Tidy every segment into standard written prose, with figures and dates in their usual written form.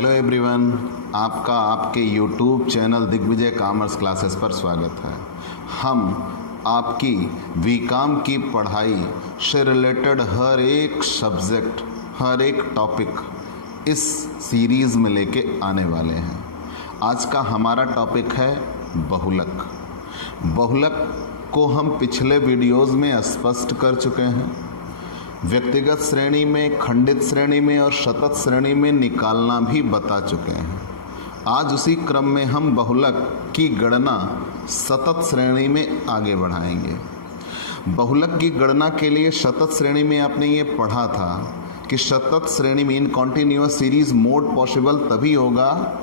Hello everyone, आपका आपके YouTube channel Digvijay commerce classes पर स्वागत है। हम आपकी बीकॉम की पढ़ाई से रिलेटेड हर एक सब्जेक्ट, हर एक टॉपिक इस सीरीज़ में लेके आने वाले हैं। आज का हमारा टॉपिक है बहुलक। बहुलक को हम पिछले वीडियोज़ में स्पष्ट कर चुके हैं। व्यक्तिगत श्रेणी में, खंडित श्रेणी में और शतत श्रेणी में निकालना भी बता चुके हैं। आज उसी क्रम में हम बहुलक की गणना शतत श्रेणी में आगे बढ़ाएंगे। बहुलक की गणना के लिए शतत श्रेणी में आपने ये पढ़ा था कि शतत श्रेणी में इन कॉन्टिन्यूअस सीरीज मोड पॉसिबल तभी होगा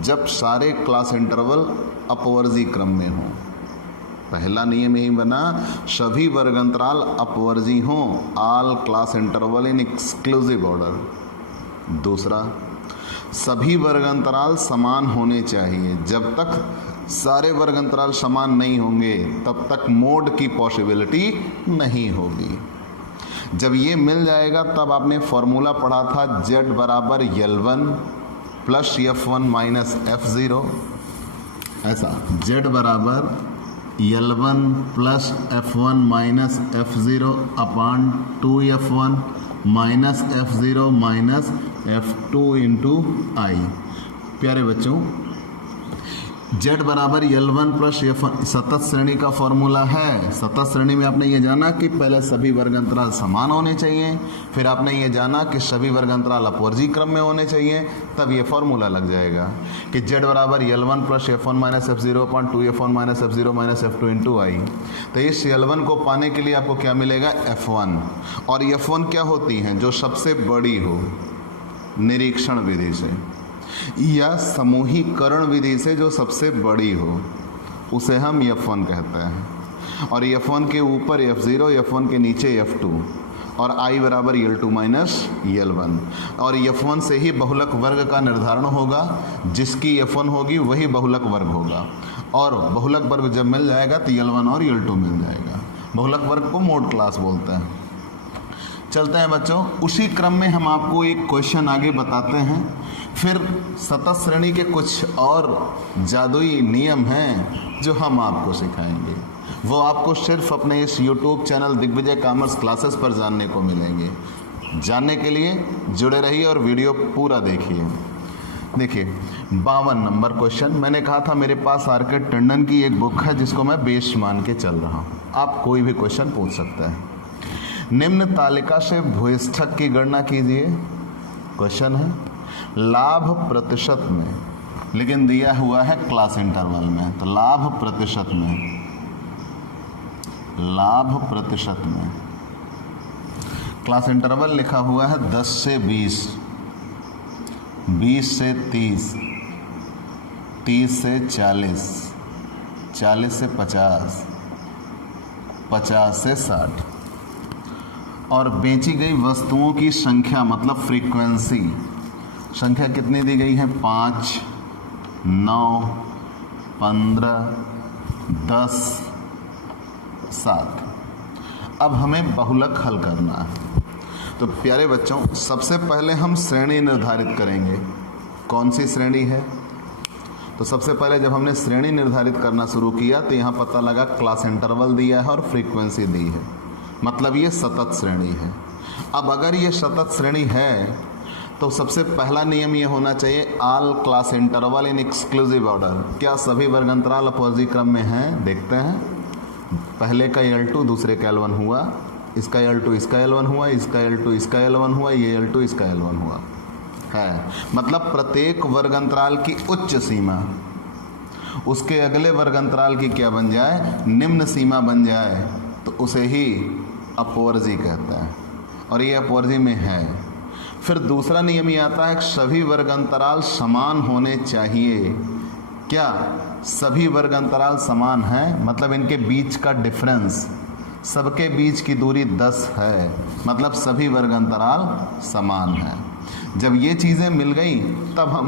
जब सारे क्लास इंटरवल अपवर्जी क्रम में हों। पहला नियम यही बना, सभी वर्ग अंतराल अपवर्जी हों, ऑल क्लास इंटरवल इन एक्सक्लूसिव ऑर्डर। दूसरा, सभी वर्ग अंतराल समान होने चाहिए। जब तक सारे वर्ग अंतराल समान नहीं होंगे तब तक मोड की पॉसिबिलिटी नहीं होगी। जब ये मिल जाएगा तब आपने फॉर्मूला पढ़ा था z बराबर L1 plus F1 minus F0। ऐसा z बराबर L1 plus F1 minus F0 upon 2F1 minus F0 minus F2 into I. प्यारे बच्चों, Z बराबर L1 प्लस F1 शतत श्रेणी का फॉर्मूला है। शतत श्रेणी में आपने ये जाना कि पहले सभी वर्ग अंतराल समान होने चाहिए, फिर आपने ये जाना कि सभी वर्ग अंतराल अपवर्जी क्रम में होने चाहिए, तब ये फॉर्मूला लग जाएगा कि Z बराबर L1 plus F1 minus F0 upon 2F1 minus F0 minus F2 into I. तो इस L1 को पाने के लिए आपको क्या मिलेगा? F1। और F1 क्या होती हैं? जो सबसे बड़ी हो निरीक्षण विधि से या समूहीकरण विधि से जो सबसे बड़ी हो उसे हम F1 कहते हैं। और F1 के ऊपर F0, F1 के नीचे F2 और I बराबर L2 माइनस L1। और F1 से ही बहुलक वर्ग का निर्धारण होगा। जिसकी F1 होगी वही बहुलक वर्ग होगा। और बहुलक वर्ग जब मिल जाएगा तो L1 और L2 मिल जाएगा। बहुलक वर्ग को मोड क्लास बोलते हैं। चलते हैं बच्चों, उसी क्रम में हम आपको एक क्वेश्चन आगे बताते हैं। फिर शतत श्रेणी के कुछ और जादुई नियम हैं जो हम आपको सिखाएंगे। वो आपको सिर्फ अपने इस YouTube channel Digvijay commerce classes पर जानने को मिलेंगे। जानने के लिए जुड़े रहिए और वीडियो पूरा देखिए। देखिए 52 नंबर क्वेश्चन। मैंने कहा था मेरे पास आर.के. टंडन की एक बुक है जिसको मैं बेस मान के चल रहा हूँ। आप कोई भी क्वेश्चन पूछ सकते हैं। निम्न तालिका से भूयष्ठक की गणना कीजिए। क्वेश्चन है लाभ प्रतिशत में, लेकिन दिया हुआ है क्लास इंटरवल में। तो लाभ प्रतिशत में क्लास इंटरवल लिखा हुआ है 10 से 20, 20 से 30, 30 से 40, 40 से 50, 50 से 60। और बेची गई वस्तुओं की संख्या मतलब फ्रीक्वेंसी, संख्या कितनी दी गई है? 5, 9, 15, 10, 7। अब हमें बहुलक हल करना है। तो प्यारे बच्चों, सबसे पहले हम श्रेणी निर्धारित करेंगे। कौन सी श्रेणी है? तो सबसे पहले जब हमने श्रेणी निर्धारित करना शुरू किया तो यहाँ पता लगा क्लास इंटरवल दिया है और फ्रीक्वेंसी दी है, मतलब ये शतत श्रेणी है। अब अगर ये शतत श्रेणी है तो सबसे पहला नियम ये होना चाहिए ऑल क्लास इंटरवल इन एक्सक्लूसिव ऑर्डर। क्या सभी वर्ग अंतराल अपवर्जी क्रम में हैं? देखते हैं। पहले का L2 दूसरे का L1 हुआ, इसका L2 इसका L1 हुआ, इसका L2 इसका L1 हुआ, ये L2 इसका L1 हुआ है। मतलब प्रत्येक वर्ग अंतराल की उच्च सीमा उसके अगले वर्ग अंतराल की क्या बन जाए? निम्न सीमा बन जाए, तो उसे ही अपवर्जी कहते हैं। और ये अपवर्जी में है। फिर दूसरा नियम ये आता है कि सभी वर्ग अंतराल समान होने चाहिए। क्या सभी वर्ग अंतराल समान हैं? मतलब इनके बीच का डिफरेंस, सबके बीच की दूरी 10 है, मतलब सभी वर्ग अंतराल समान हैं। जब ये चीज़ें मिल गई तब हम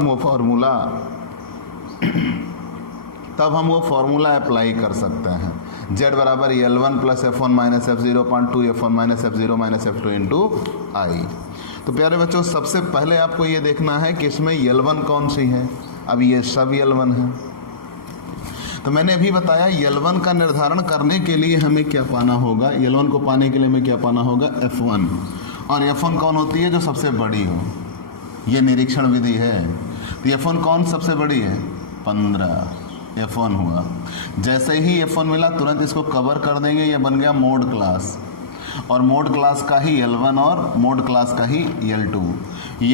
वो फॉर्मूला अप्लाई कर सकते हैं। Z बराबर L1 plus F1 minus F0 upon 2F1 minus F0 minus F2 into I. तो प्यारे बच्चों, सबसे पहले आपको ये देखना है कि इसमें L1 कौन सी है। अब ये सब L1 है, तो मैंने अभी बताया L1 का निर्धारण करने के लिए हमें क्या पाना होगा। L1 को पाने के लिए हमें क्या पाना होगा, F1। और F1 कौन होती है, जो सबसे बड़ी हो। ये निरीक्षण विधि है। तो F1 कौन सबसे बड़ी है, 15 F1 हुआ। जैसे ही F1 मिला तुरंत इसको कवर कर देंगे, ये बन गया मोड क्लास, और मोड क्लास का ही L1 और मोड क्लास का ही L2।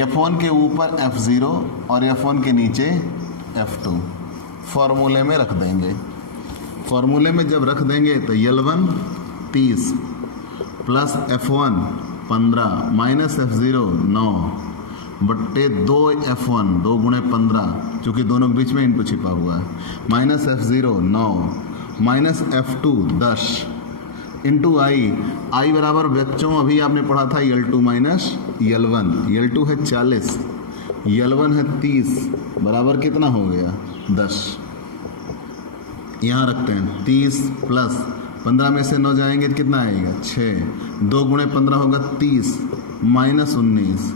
F1 के ऊपर F0 और F1 के नीचे F2 फॉर्मूले में रख देंगे। फॉर्मूले में जब रख देंगे तो L1 30 plus F1 15 minus F0 9 बट्टे 2 F1 2 गुणे 15, चूँकि दोनों के बीच में इनटू छिपा हुआ है, minus F0 9 minus F2 10 into I बराबर बच्चों अभी आपने पढ़ा था L2 माइनस L1। L2 है 40, L1 है 30, बराबर कितना हो गया 10। यहाँ रखते हैं 30 प्लस 15 में से 9 जाएंगे तो कितना आएगा 6, 2 गुणे 15 होगा 30 माइनस 19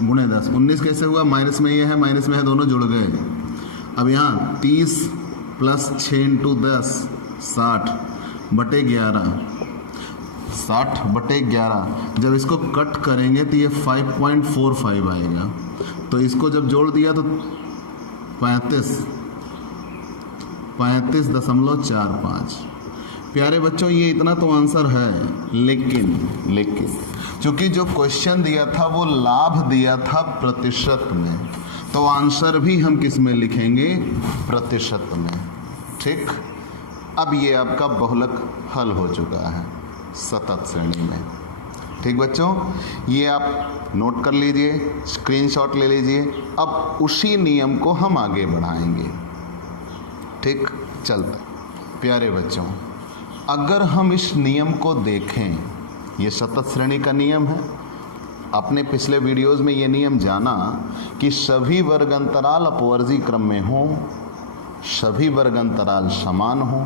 गुणे 10। 19 कैसे हुआ, माइनस में ये है माइनस में है, दोनों जुड़ गए। अब यहाँ 30 प्लस 6 इंटू 10 60 बटे 11, 60 बटे 11। जब इसको कट करेंगे तो ये 5.45 आएगा। तो इसको जब जोड़ दिया तो 35.45। प्यारे बच्चों, ये इतना तो आंसर है, लेकिन चूंकि जो क्वेश्चन दिया था वो लाभ दिया था प्रतिशत में, तो आंसर भी हम किस में लिखेंगे, प्रतिशत में। ठीक, अब ये आपका बहुलक हल हो चुका है सतत श्रेणी में। ठीक बच्चों, ये आप नोट कर लीजिए, स्क्रीनशॉट ले लीजिए। अब उसी नियम को हम आगे बढ़ाएंगे। ठीक, चलते प्यारे बच्चों, अगर हम इस नियम को देखें, ये सतत श्रेणी का नियम है। आपने पिछले वीडियोस में ये नियम जाना कि सभी वर्ग अंतराल अपवर्जी क्रम में हों, सभी वर्ग अंतराल समान हों,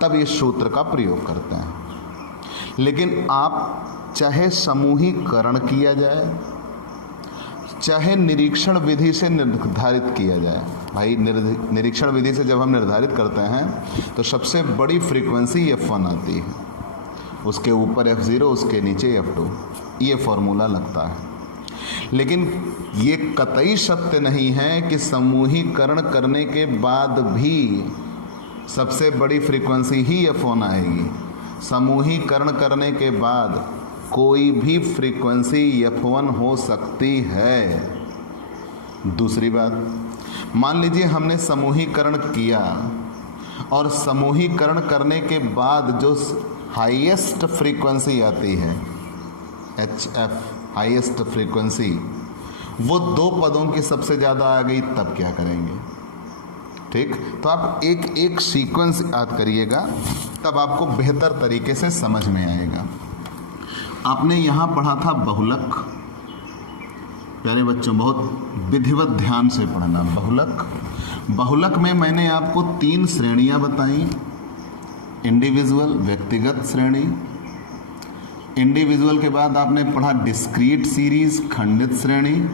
तब इस सूत्र का प्रयोग करते हैं। लेकिन आप चाहे समूहीकरण किया जाए, चाहे निरीक्षण विधि से निर्धारित किया जाए। भाई निरीक्षण विधि से जब हम निर्धारित करते हैं तो सबसे बड़ी फ्रीक्वेंसी F1 आती है, उसके ऊपर F0, उसके नीचे F2, ये फॉर्मूला लगता है। लेकिन ये कतई सत्य नहीं है कि समूहीकरण करने के बाद भी सबसे बड़ी फ्रीक्वेंसी ही F1 आएगी। समूहीकरण करने के बाद कोई भी फ्रीक्वेंसी F1 हो सकती है। दूसरी बात, मान लीजिए हमने समूहीकरण किया और समूहीकरण करने के बाद जो हाईएस्ट फ्रीक्वेंसी आती है HF, हाईएस्ट फ्रीक्वेंसी, वो 2 पदों की सबसे ज़्यादा आ गई, तब क्या करेंगे। ठीक, तो आप एक एक सीक्वेंस याद करिएगा, तब आपको बेहतर तरीके से समझ में आएगा। आपने यहाँ पढ़ा था बहुलक। प्यारे बच्चों, बहुत विधिवत ध्यान से पढ़ना। बहुलक में मैंने आपको 3 श्रेणियाँ बताई। इंडिविजुअल, व्यक्तिगत श्रेणी। इंडिविजुअल के बाद आपने पढ़ा डिस्क्रीट सीरीज, खंडित श्रेणी,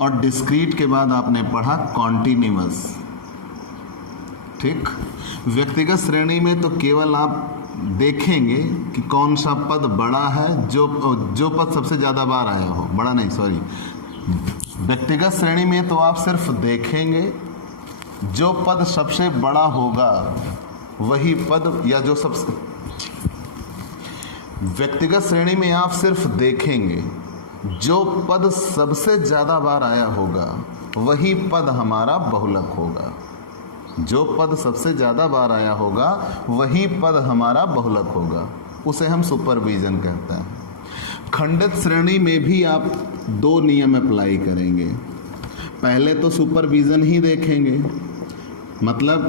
और डिस्क्रीट के बाद आपने पढ़ा कॉन्टिन्यूअस। ठीक, व्यक्तिगत श्रेणी में तो केवल आप देखेंगे कि कौन सा पद बड़ा है, जो पद सबसे ज़्यादा बार आया हो, बड़ा नहीं सॉरी। व्यक्तिगत श्रेणी में तो आप सिर्फ देखेंगे जो पद सबसे बड़ा होगा वही पद, या जो सबसे, व्यक्तिगत श्रेणी में आप सिर्फ देखेंगे जो पद सबसे ज़्यादा बार आया होगा वही पद हमारा बहुलक होगा। जो पद सबसे ज़्यादा बार आया होगा वही पद हमारा बहुलक होगा, उसे हम सुपरविजन कहते हैं। खंडित श्रेणी में भी आप 2 नियम अप्लाई करेंगे। पहले तो सुपरविजन ही देखेंगे, मतलब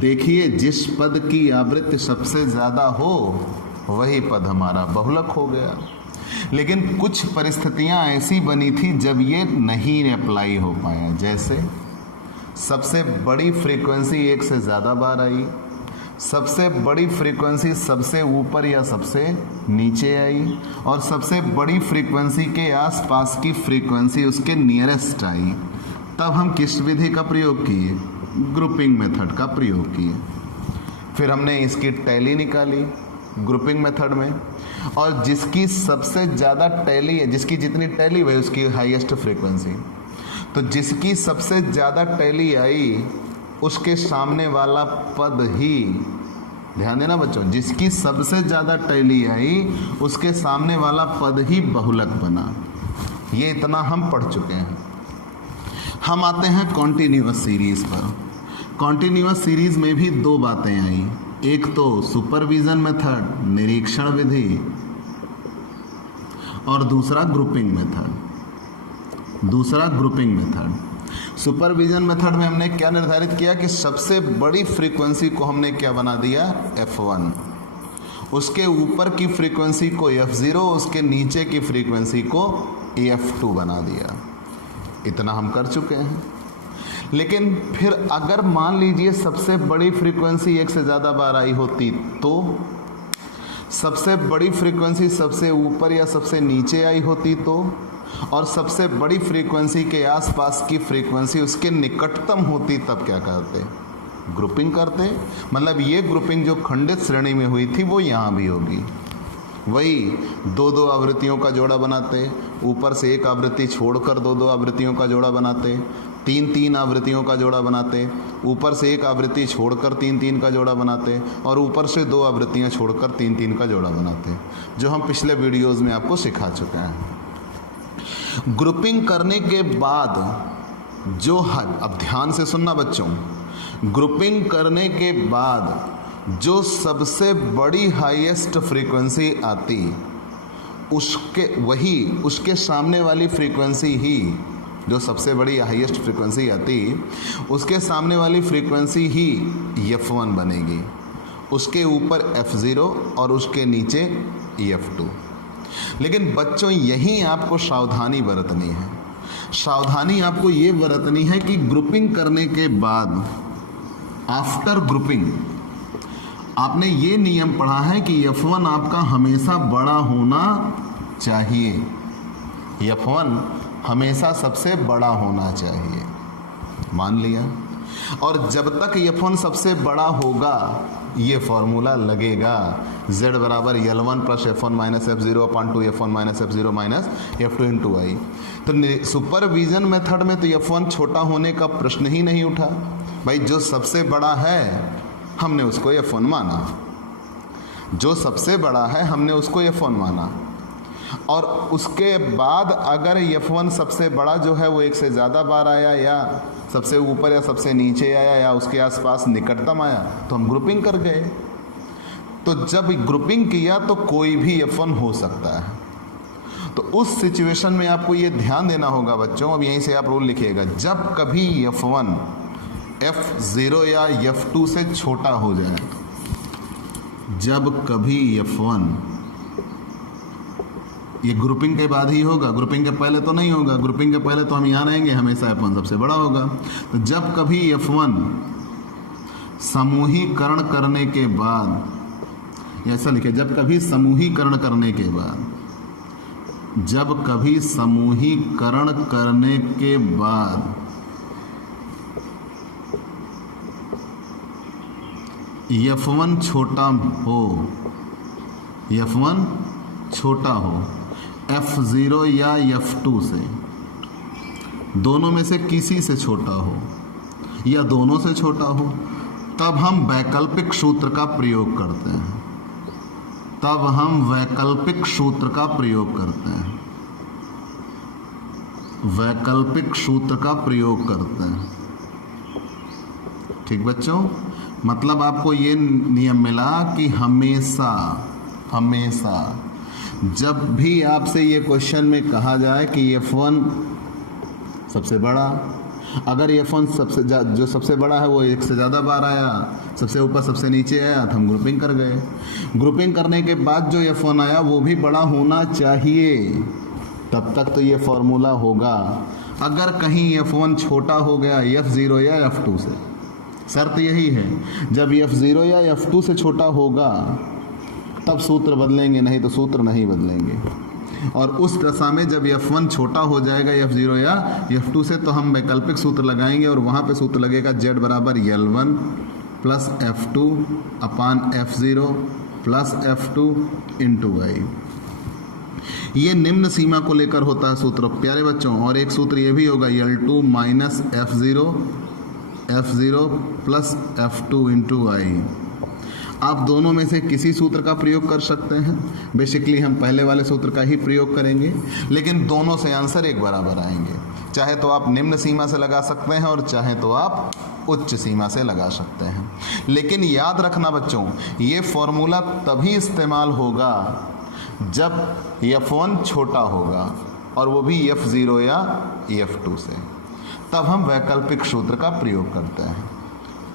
देखिए जिस पद की आवृत्ति सबसे ज़्यादा हो वही पद हमारा बहुलक हो गया। लेकिन कुछ परिस्थितियां ऐसी बनी थी जब ये नहीं अप्लाई हो पाया, जैसे सबसे बड़ी फ्रीक्वेंसी 1 से ज़्यादा बार आई, सबसे बड़ी फ्रीक्वेंसी सबसे ऊपर या सबसे नीचे आई, और सबसे बड़ी फ्रीक्वेंसी के आसपास की फ्रीक्वेंसी उसके नियरेस्ट आई। तब हम किस विधि का प्रयोग किए? ग्रुपिंग मेथड का प्रयोग किए। फिर हमने इसकी टैली निकाली ग्रुपिंग मेथड में, और जिसकी सबसे ज़्यादा टैली है, जिसकी जितनी टैली हुई उसकी हाईएस्ट फ्रीक्वेंसी, तो जिसकी सबसे ज़्यादा टैली आई उसके सामने वाला पद ही, ध्यान देना बच्चों, जिसकी सबसे ज़्यादा टैली आई उसके सामने वाला पद ही बहुलक बना। ये इतना हम पढ़ चुके हैं। हम आते हैं कॉन्टिन्यूअस सीरीज पर। कॉन्टिन्यूअस सीरीज में भी दो बातें आई, एक तो सुपरविजन मेथड, निरीक्षण विधि, और दूसरा ग्रुपिंग मेथड। सुपरविजन मेथड में हमने क्या निर्धारित किया कि सबसे बड़ी फ्रीक्वेंसी को हमने क्या बना दिया? F1, उसके ऊपर की फ्रीक्वेंसी को F0, उसके नीचे की फ्रीक्वेंसी को F2 बना दिया। इतना हम कर चुके हैं। लेकिन फिर अगर मान लीजिए सबसे बड़ी फ्रीक्वेंसी एक से ज़्यादा बार आई होती, तो सबसे बड़ी फ्रीक्वेंसी सबसे ऊपर या सबसे नीचे आई होती तो, और सबसे बड़ी फ्रीक्वेंसी के आसपास की फ्रीक्वेंसी उसके निकटतम होती, तब क्या करते? ग्रुपिंग करते। मतलब ये ग्रुपिंग जो खंडित श्रेणी में हुई थी वो यहाँ भी होगी। वही दो दो आवृत्तियों का जोड़ा बनाते, ऊपर से एक आवृत्ति छोड़कर दो दो आवृत्तियों का जोड़ा बनाते, तीन तीन आवृत्तियों का जोड़ा बनाते, ऊपर से एक आवृत्ति छोड़कर तीन तीन का जोड़ा बनाते, और ऊपर से दो आवृत्तियाँ छोड़कर तीन तीन का जोड़ा बनाते, जो हम पिछले वीडियोज़ में आपको सिखा चुके हैं। ग्रुपिंग करने के बाद जो है, अब ध्यान से सुनना बच्चों, ग्रुपिंग करने के बाद जो सबसे बड़ी हाईएस्ट फ्रीक्वेंसी आती, उसके सामने वाली फ्रीक्वेंसी ही, जो सबसे बड़ी हाईएस्ट फ्रीक्वेंसी आती उसके सामने वाली फ्रीक्वेंसी ही F1 बनेगी, उसके ऊपर F0 और उसके नीचे F2। लेकिन बच्चों यहीं आपको सावधानी बरतनी है। सावधानी आपको ये बरतनी है कि ग्रुपिंग करने के बाद, आफ्टर ग्रुपिंग, आपने ये नियम पढ़ा है कि F1 आपका हमेशा बड़ा होना चाहिए। F1 हमेशा सबसे बड़ा होना चाहिए, मान लिया। और जब तक F1 सबसे बड़ा होगा ये फॉर्मूला लगेगा, Z बराबर L1 plus F1 minus F0 upon 2 F1 minus F0 minus F2 into I. तो सुपरविजन मेथड में तो F1 छोटा होने का प्रश्न ही नहीं उठा भाई। जो सबसे बड़ा है हमने उसको F1 माना, जो सबसे बड़ा है हमने उसको F1 माना। और उसके बाद अगर F1 सबसे बड़ा जो है वो एक से ज़्यादा बार आया, या सबसे ऊपर या सबसे नीचे आया, या उसके आसपास निकटतम आया, तो हम ग्रुपिंग कर गए। तो जब ग्रुपिंग किया तो कोई भी F1 हो सकता है। तो उस सिचुएशन में आपको ये ध्यान देना होगा बच्चों, अब यहीं से आप रूल लिखिएगा, जब कभी F1 F0 या F2 से छोटा हो जाए, जब कभी F1, ये ग्रुपिंग के बाद ही होगा, ग्रुपिंग के पहले तो नहीं होगा। ग्रुपिंग के पहले तो हम यहाँ रहेंगे, हमेशा F1 सबसे बड़ा होगा। तो जब कभी F1 समूहीकरण करने के बाद, ऐसा लिखे, जब कभी समूहीकरण करने के बाद, जब कभी समूहीकरण करने के बाद F1 छोटा हो, F1 छोटा हो F0 या F2 से, दोनों में से किसी से छोटा हो या दोनों से छोटा हो, तब हम वैकल्पिक सूत्र का प्रयोग करते हैं। तब हम वैकल्पिक सूत्र का प्रयोग करते हैं, वैकल्पिक सूत्र का प्रयोग करते हैं। ठीक बच्चों, मतलब आपको ये नियम मिला कि हमेशा जब भी आपसे ये क्वेश्चन में कहा जाए कि F1 सबसे बड़ा, अगर F1 जो सबसे बड़ा है वो एक से ज़्यादा बार आया, सबसे ऊपर सबसे नीचे आया, तो हम ग्रुपिंग कर गए। ग्रुपिंग करने के बाद जो F1 आया वो भी बड़ा होना चाहिए, तब तक तो ये फॉर्मूला होगा। अगर कहीं F1 छोटा हो गया F0 या F2 से, शर्त यही है, जब F0 या F2 से छोटा होगा तब सूत्र बदलेंगे, नहीं तो सूत्र नहीं बदलेंगे। और उस दशा में जब F1 छोटा हो जाएगा F0 या F2 से, तो हम वैकल्पिक सूत्र लगाएंगे और वहाँ पे सूत्र लगेगा Z बराबर L1 plus F2 upon F0 plus F2 into Y. ये निम्न सीमा को लेकर होता है सूत्र प्यारे बच्चों। और एक सूत्र ये भी होगा L2 minus F0 plus F2 into Y. आप दोनों में से किसी सूत्र का प्रयोग कर सकते हैं। बेसिकली हम पहले वाले सूत्र का ही प्रयोग करेंगे, लेकिन दोनों से आंसर एक बराबर आएंगे। चाहे तो आप निम्न सीमा से लगा सकते हैं और चाहे तो आप उच्च सीमा से लगा सकते हैं। लेकिन याद रखना बच्चों, ये फॉर्मूला तभी इस्तेमाल होगा जब F1 छोटा होगा, और वो भी F0 या F2 से, तब हम वैकल्पिक सूत्र का प्रयोग करते हैं।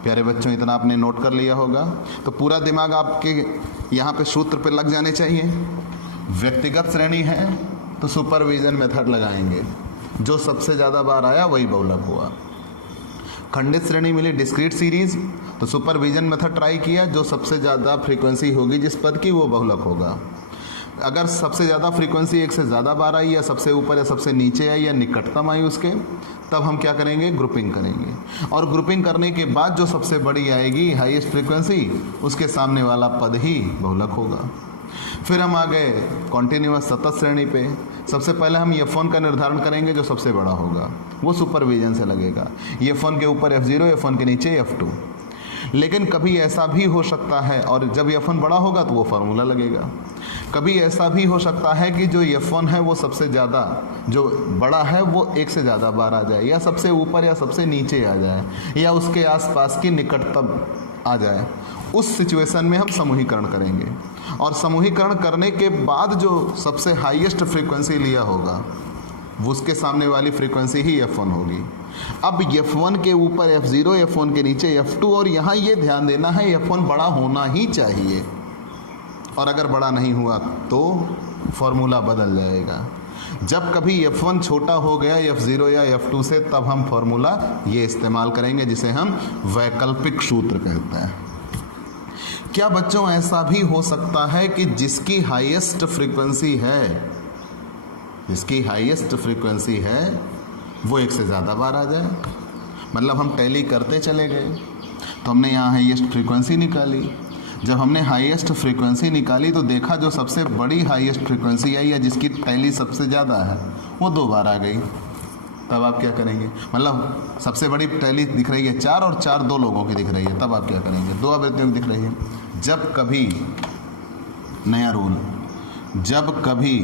प्यारे बच्चों, इतना आपने नोट कर लिया होगा। तो पूरा दिमाग आपके यहाँ पे सूत्र पे लग जाने चाहिए। व्यक्तिगत श्रेणी है तो सुपरविजन मेथड लगाएंगे, जो सबसे ज़्यादा बार आया वही बहुलक हुआ। खंडित श्रेणी मिली डिस्क्रीट सीरीज, तो सुपरविजन मेथड ट्राई किया, जो सबसे ज़्यादा फ्रीक्वेंसी होगी जिस पद की वो बहुलक होगा। अगर सबसे ज़्यादा फ्रीक्वेंसी एक से ज़्यादा बार आई, या सबसे ऊपर या सबसे नीचे आई, या निकटतम आई उसके, तब हम क्या करेंगे, ग्रुपिंग करेंगे। और ग्रुपिंग करने के बाद जो सबसे बड़ी आएगी हाईएस्ट फ्रीक्वेंसी, उसके सामने वाला पद ही बहुलक होगा। फिर हम आ गए कॉन्टिन्यूअस सतत श्रेणी पे। सबसे पहले हम F1 का निर्धारण करेंगे, जो सबसे बड़ा होगा वो सुपरविजन से लगेगा। F1 के ऊपर F0, F1 के नीचे F2। लेकिन कभी ऐसा भी हो सकता है, और जब F1 बड़ा होगा तो वो फार्मूला लगेगा। कभी ऐसा भी हो सकता है कि जो F1 है वो सबसे ज़्यादा, जो बड़ा है वो एक से ज़्यादा बार आ जाए, या सबसे ऊपर या सबसे नीचे आ जाए, या उसके आसपास की निकटतम आ जाए। उस सिचुएशन में हम समूहीकरण करेंगे, और समूहीकरण करने के बाद जो सबसे हाईएस्ट फ्रीक्वेंसी लिया होगा उसके सामने वाली फ्रीक्वेंसी ही F1 होगी। अब F1 के ऊपर F0, F1 के नीचे F2, और यहाँ ये ध्यान देना है F1 बड़ा होना ही चाहिए, और अगर बड़ा नहीं हुआ तो फॉर्मूला बदल जाएगा। जब कभी F1 छोटा हो गया F0 या F2 से, तब हम फॉर्मूला ये इस्तेमाल करेंगे, जिसे हम वैकल्पिक सूत्र कहते हैं। क्या बच्चों ऐसा भी हो सकता है कि जिसकी हाईएस्ट फ्रीक्वेंसी है वो एक से ज़्यादा बार आ जाए? मतलब हम टैली करते चले गए, तो हमने यहाँ हाईएस्ट फ्रीक्वेंसी निकाली। जब हमने हाईएस्ट फ्रीक्वेंसी निकाली तो देखा जो सबसे बड़ी हाईएस्ट फ्रीक्वेंसी आई, या जिसकी टैली सबसे ज़्यादा है, वो 2 बार आ गई। तब आप क्या करेंगे? मतलब सबसे बड़ी टैली दिख रही है 4, और 4 2 लोगों की दिख रही है, तब आप क्या करेंगे? 2 आवृत्तियों की दिख रही है। जब कभी, नया रूल, जब कभी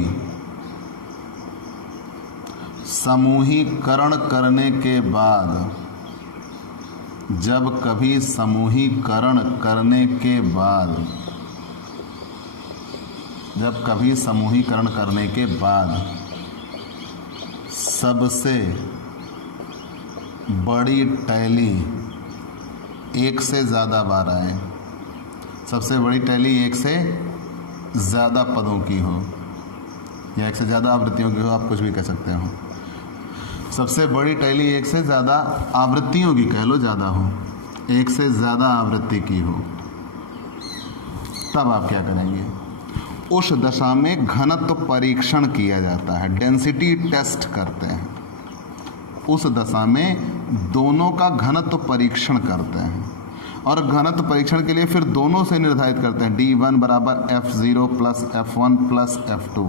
समूहीकरण करने के बाद, सबसे बड़ी टैली एक से ज़्यादा बार आए, सबसे बड़ी टैली एक से ज़्यादा पदों की हो, या एक से ज़्यादा आवृत्तियों की हो, आप कुछ भी कह सकते हो। सबसे बड़ी टैली एक से ज़्यादा आवृत्तियों की कह लो, ज़्यादा हो, एक से ज़्यादा आवृत्ति की हो, तब आप क्या करेंगे? उस दशा में घनत्व परीक्षण किया जाता है, डेंसिटी टेस्ट करते हैं। उस दशा में दोनों का घनत्व परीक्षण करते हैं, और घनत्व परीक्षण के लिए फिर दोनों से निर्धारित करते हैं। D1 बराबर F0 plus F1 plus F2,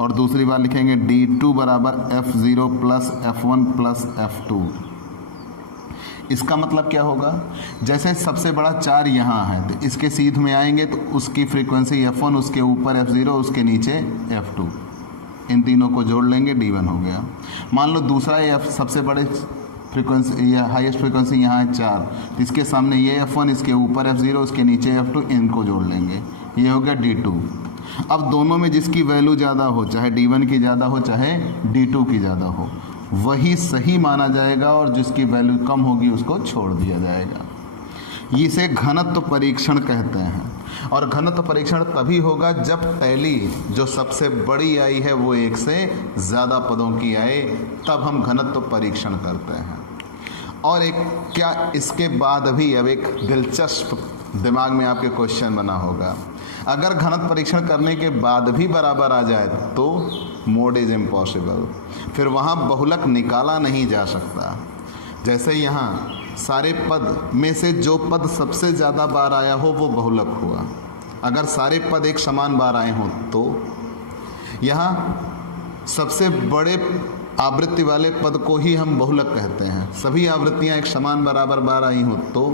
और दूसरी बार लिखेंगे D2 बराबर F0 plus F1 plus F2। इसका मतलब क्या होगा? जैसे सबसे बड़ा 4 यहाँ है, तो इसके सीध में आएंगे तो उसकी फ्रीक्वेंसी F1, उसके ऊपर F0, उसके नीचे F2, इन तीनों को जोड़ लेंगे, D1 हो गया। मान लो दूसरा सबसे बड़े फ्रीक्वेंसी या हाईएस्ट फ्रीक्वेंसी यहाँ है 4, तो इसके सामने ये F1, इसके ऊपर F0, उसके नीचे F2, इनको जोड़ लेंगे, ये हो गया D2। अब दोनों में जिसकी वैल्यू ज़्यादा हो, चाहे D1 की ज़्यादा हो चाहे D2 की ज़्यादा हो, वही सही माना जाएगा, और जिसकी वैल्यू कम होगी उसको छोड़ दिया जाएगा। इसे घनत्व परीक्षण कहते हैं। और घनत्व परीक्षण तभी होगा जब टैली जो सबसे बड़ी आई है वो एक से ज़्यादा पदों की आए, तब हम घनत्व परीक्षण करते हैं। और एक क्या इसके बाद भी अब एक दिलचस्प दिमाग में आपके क्वेश्चन बना होगा, अगर घनत्व परीक्षण करने के बाद भी बराबर आ जाए तो मोड इज इम्पॉसिबल, फिर वहाँ बहुलक निकाला नहीं जा सकता। जैसे यहाँ सारे पद में से जो पद सबसे ज़्यादा बार आया हो वो बहुलक हुआ, अगर सारे पद एक समान बार आए हों तो यहाँ सबसे बड़े आवृत्ति वाले पद को ही हम बहुलक कहते हैं। सभी आवृत्तियाँ एक समान बराबर बार आई हों तो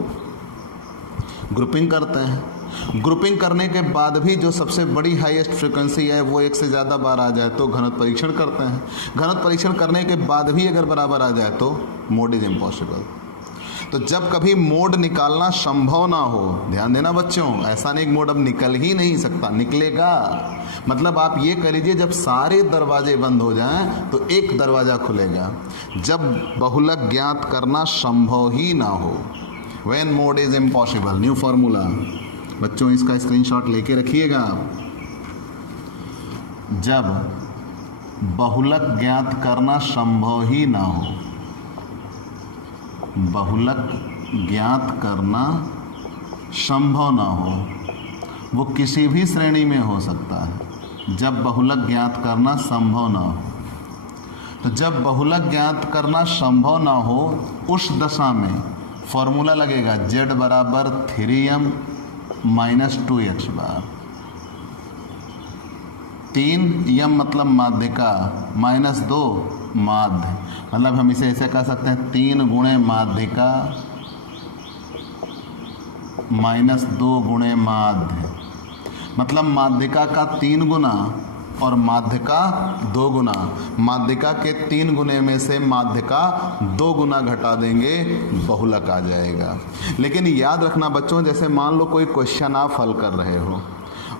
ग्रुपिंग करते हैं। ग्रुपिंग करने के बाद भी जो सबसे बड़ी हाईएस्ट फ्रीक्वेंसी है वो एक से ज़्यादा बार आ जाए तो घनत्व परीक्षण करते हैं। घनत्व परीक्षण करने के बाद भी अगर बराबर आ जाए तो मोड इज इम्पॉसिबल। तो जब कभी मोड निकालना संभव ना हो, ध्यान देना बच्चों, ऐसा नहीं मोड अब निकल ही नहीं सकता, निकलेगा। मतलब आप ये कर लीजिए, जब सारे दरवाजे बंद हो जाएं तो एक दरवाज़ा खुलेगा, जब बहुलक ज्ञात करना संभव ही ना हो। When mode is impossible, new formula बच्चों, इसका स्क्रीनशॉट लेके रखिएगा। जब बहुलक ज्ञात करना संभव ही ना हो, बहुलक ज्ञात करना संभव ना हो, वो किसी भी श्रेणी में हो सकता है। जब बहुलक ज्ञात करना संभव ना हो, तो जब बहुलक ज्ञात करना संभव ना हो उस दशा में फॉर्मूला लगेगा z बराबर 3m माइनस 2x बार। 3m मतलब माध्यिका माइनस 2 माध्य, मतलब हम इसे ऐसे कह सकते हैं 3 गुणे माध्यिका माइनस 2 गुणे माध्य, मतलब माध्यिका का 3 गुना और माध्यिका 2 गुना। माध्यिका के 3 गुने में से माध्यिका 2 गुना घटा देंगे, बहुलक आ जाएगा। लेकिन याद रखना बच्चों, जैसे मान लो कोई क्वेश्चन आप हल कर रहे हो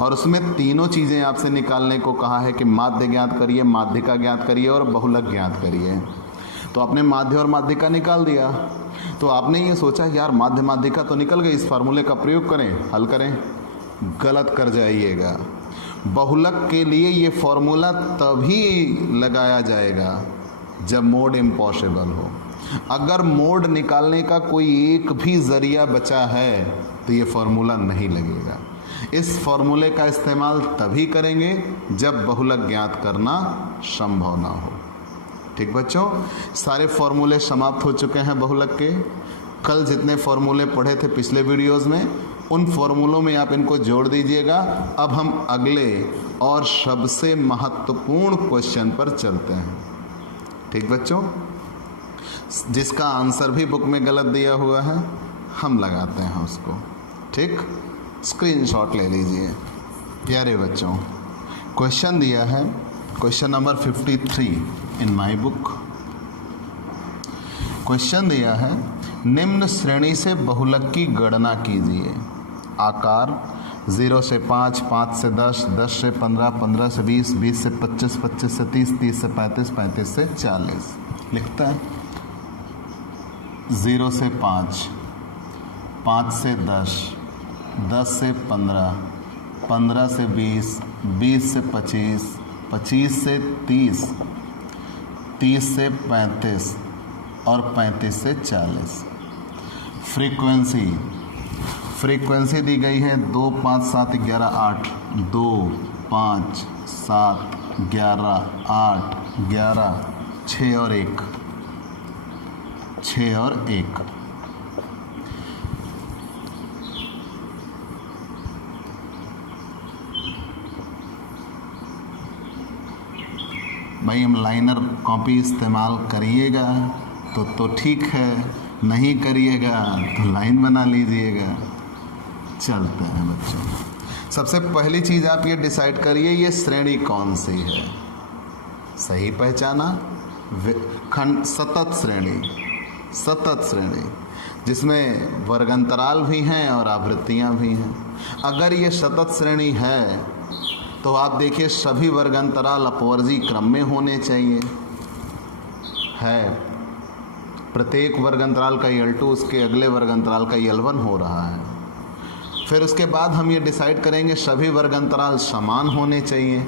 और उसमें तीनों चीज़ें आपसे निकालने को कहा है कि माध्य ज्ञात करिए, माध्यिका ज्ञात करिए और बहुलक ज्ञात करिए। तो आपने माध्य और माध्यिका निकाल दिया, तो आपने ये सोचा यार माध्य माध्यिका तो निकल गई, इस फार्मूले का प्रयोग करें, हल करें। गलत कर जाइएगा। बहुलक के लिए ये फॉर्मूला तभी लगाया जाएगा जब मोड इम्पॉसिबल हो। अगर मोड निकालने का कोई एक भी ज़रिया बचा है तो ये फॉर्मूला नहीं लगेगा। इस फॉर्मूले का इस्तेमाल तभी करेंगे जब बहुलक ज्ञात करना संभव ना हो। ठीक बच्चों, सारे फॉर्मूले समाप्त हो चुके हैं बहुलक के। कल जितने फॉर्मूले पढ़े थे पिछले वीडियोज़ में, उन फॉर्मूलों में आप इनको जोड़ दीजिएगा। अब हम अगले और सबसे महत्वपूर्ण क्वेश्चन पर चलते हैं। ठीक बच्चों, जिसका आंसर भी बुक में गलत दिया हुआ है, हम लगाते हैं उसको। ठीक, स्क्रीनशॉट ले लीजिए प्यारे बच्चों। क्वेश्चन दिया है, question number 53 in my book. Question दिया है, निम्न श्रेणी से बहुलक की गणना कीजिए। आकार 0 से 5, 5 से 10, 10 से 15, 15 से 20, 20 से 25, 25 से 30, 30 से 35, 35 से 40। लिखता है 0 से 5, 5 से 10, 10 से 15, 15 से 20, 20 से 25, 25 से 30, 30 से 35 और 35 से 40। फ्रीक्वेंसी दी गई है 2, 5, 7, 11, 8, 2, 5, 7, 11, 8, 11, 6 और 1, 6 और 1। भाई हम लाइनर कॉपी इस्तेमाल करिएगा तो ठीक है, नहीं करिएगा तो लाइन बना लीजिएगा। चलते हैं बच्चों। सबसे पहली चीज़ आप ये डिसाइड करिए ये श्रेणी कौन सी है। सही पहचाना, खंड सतत श्रेणी जिसमें वर्गंतराल भी हैं और आवृत्तियाँ भी हैं। अगर ये सतत श्रेणी है तो आप देखिए सभी वर्गंतराल अपवर्जी क्रम में होने चाहिए। है प्रत्येक वर्गंतराल का L2 उसके अगले वर्गंतराल का L1 हो रहा है। फिर उसके बाद हम ये डिसाइड करेंगे सभी वर्गंतराल समान होने चाहिए,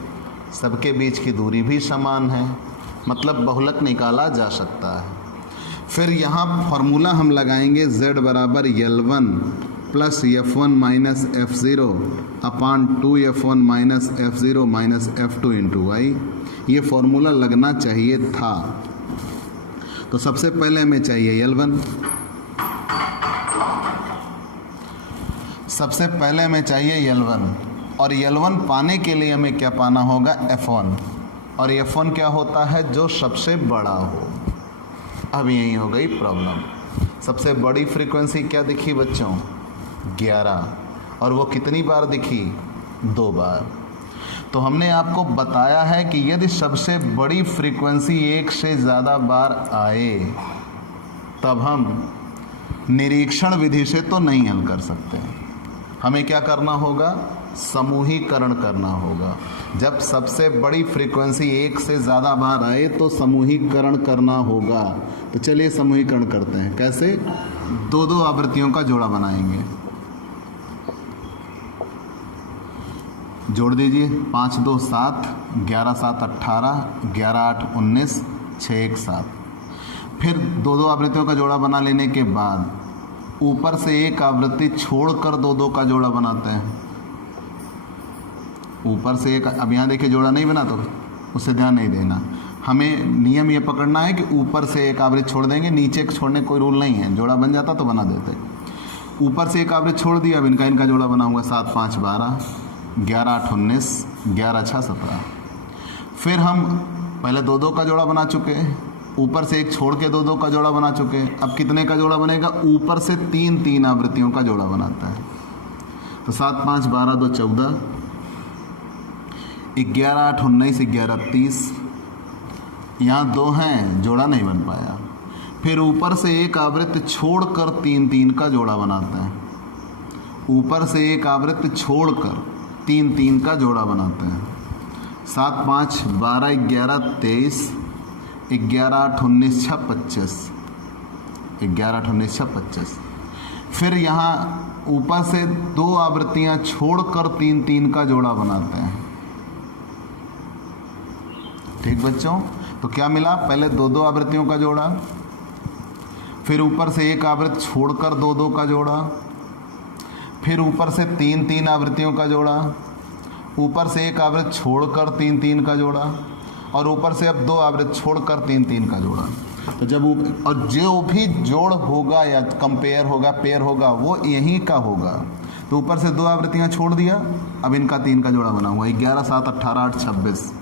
सबके बीच की दूरी भी समान है, मतलब बहुलक निकाला जा सकता है। फिर यहाँ फॉर्मूला हम लगाएंगे z बराबर L1 plus F1 minus F0 upon 2F1 minus F0 minus F2 into Y. ये फॉर्मूला लगना चाहिए था। तो सबसे पहले हमें चाहिए L1, सबसे पहले हमें चाहिए L1, और L1 पाने के लिए हमें क्या पाना होगा, F1, और F1 क्या होता है, जो सबसे बड़ा हो। अब यही हो गई प्रॉब्लम। सबसे बड़ी फ्रीक्वेंसी क्या दिखी बच्चों, 11, और वो कितनी बार दिखी, 2 बार। तो हमने आपको बताया है कि यदि सबसे बड़ी फ्रीक्वेंसी 1 से ज़्यादा बार आए तब हम निरीक्षण विधि से तो नहीं हल कर सकते, हमें क्या करना होगा, समूहीकरण करना होगा। जब सबसे बड़ी फ्रीक्वेंसी 1 से ज़्यादा बार आए तो समूहीकरण करना होगा। तो चलिए समूहीकरण करते हैं। कैसे, 2 आवृत्तियों का जोड़ा बनाएंगे। जोड़ दीजिए, 5 2 7, 11 7 18, 11 8 19, 6 1 7। फिर 2 आवृत्तियों का जोड़ा बना लेने के बाद ऊपर से एक आवृत्ति छोड़कर 2 का जोड़ा बनाते हैं। ऊपर से एक, अब यहाँ देखिए जोड़ा नहीं बना तो उससे ध्यान नहीं देना। हमें नियम ये पकड़ना है कि ऊपर से एक आवृत्ति छोड़ देंगे, नीचे छोड़ने कोई रूल नहीं है। जोड़ा बन जाता तो बना देते। ऊपर से एक आवृत्ति छोड़ दिया, अब इनका जोड़ा बनाऊंगा। 7 5 12, 11 8 19, 11 6 17। फिर हम पहले 2 का जोड़ा बना चुके, ऊपर से एक छोड़ के 2 का जोड़ा बना चुके। अब कितने का जोड़ा बनेगा, ऊपर से 3 आवृत्तियों का जोड़ा बनाता है। तो 7 5 12 2 14, 11 8 19, 11 30। यहाँ 2 हैं, जोड़ा नहीं बन पाया। फिर ऊपर से एक आवृत्ति छोड़कर 3 का जोड़ा बनाता है। ऊपर से एक आवृत्ति छोड़कर 3 का जोड़ा बनाते हैं। 7 5 12 11 23, 11 8 19 6 25, 11 8 19 6 25। फिर यहाँ ऊपर से 2 आवृत्तियाँ छोड़कर 3 का जोड़ा बनाते हैं। ठीक बच्चों, तो क्या मिला, पहले 2 आवृत्तियों का जोड़ा, फिर ऊपर से एक आवृत्ति छोड़कर 2 का जोड़ा, फिर ऊपर से 3 आवृत्तियों का जोड़ा, ऊपर से एक आवृत्ति छोड़कर 3 का जोड़ा, और ऊपर से अब 2 आवृत्ति छोड़कर 3 का जोड़ा। तो जब और जो भी जोड़ होगा या कंपेयर होगा, पेयर होगा, वो यहीं का होगा। तो ऊपर से 2 आवृत्तियाँ छोड़ दिया, अब इनका 3 का जोड़ा बना हुआ। 11 7 18 8 26,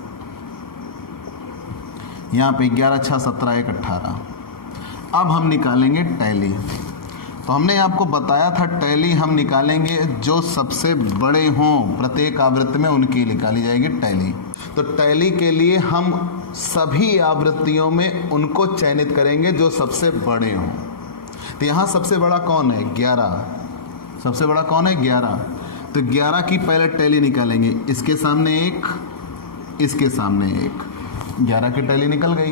यहाँ पे 11 6 17 1 18। अब हम निकालेंगे टैली। तो हमने आपको बताया था टैली हम निकालेंगे जो सबसे बड़े हों प्रत्येक आवृत्ति में, उनकी निकाली जाएगी टैली। तो टैली के लिए हम सभी आवृत्तियों में उनको चयनित करेंगे जो सबसे बड़े हों। तो यहाँ सबसे बड़ा कौन है, 11। सबसे बड़ा कौन है, 11। तो 11 की पहले टैली निकालेंगे। इसके सामने एक, इसके सामने एक, 11 की टैली निकल गई।